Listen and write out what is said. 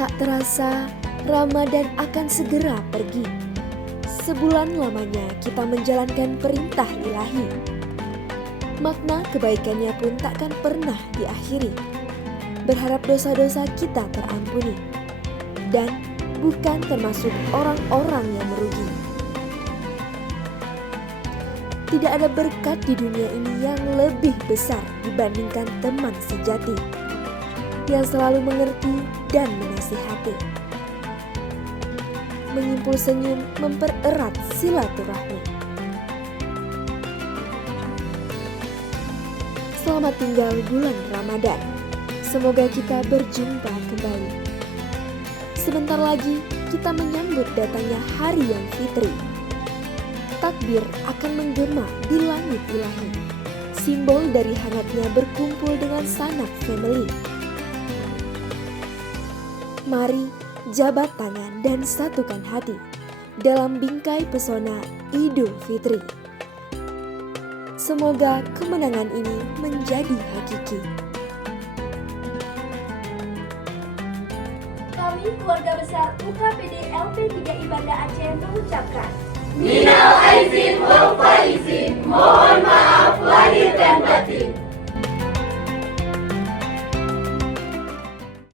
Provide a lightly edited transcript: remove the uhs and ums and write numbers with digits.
Tak terasa, Ramadan akan segera pergi. Sebulan lamanya kita menjalankan perintah ilahi. Makna kebaikannya pun takkan pernah diakhiri. Berharap dosa-dosa kita terampuni. Dan bukan termasuk orang-orang yang merugi. Tidak ada berkat di dunia ini yang lebih besar dibandingkan teman sejati yang selalu mengerti dan menasihati. Mengimpul senyum mempererat silaturahmi. Selamat tinggal bulan Ramadan. Semoga kita berjumpa kembali. Sebentar lagi kita menyambut datangnya hari yang fitri. Takbir akan menggema di langit ilahi, simbol dari hangatnya berkumpul dengan sanak family. Mari jabat tangan dan satukan hati dalam bingkai pesona Idul Fitri. Semoga kemenangan ini menjadi hakiki. Kami keluarga besar UKPD LP3 I Banda Aceh mengucapkan Minal aizin wal faizin, mohon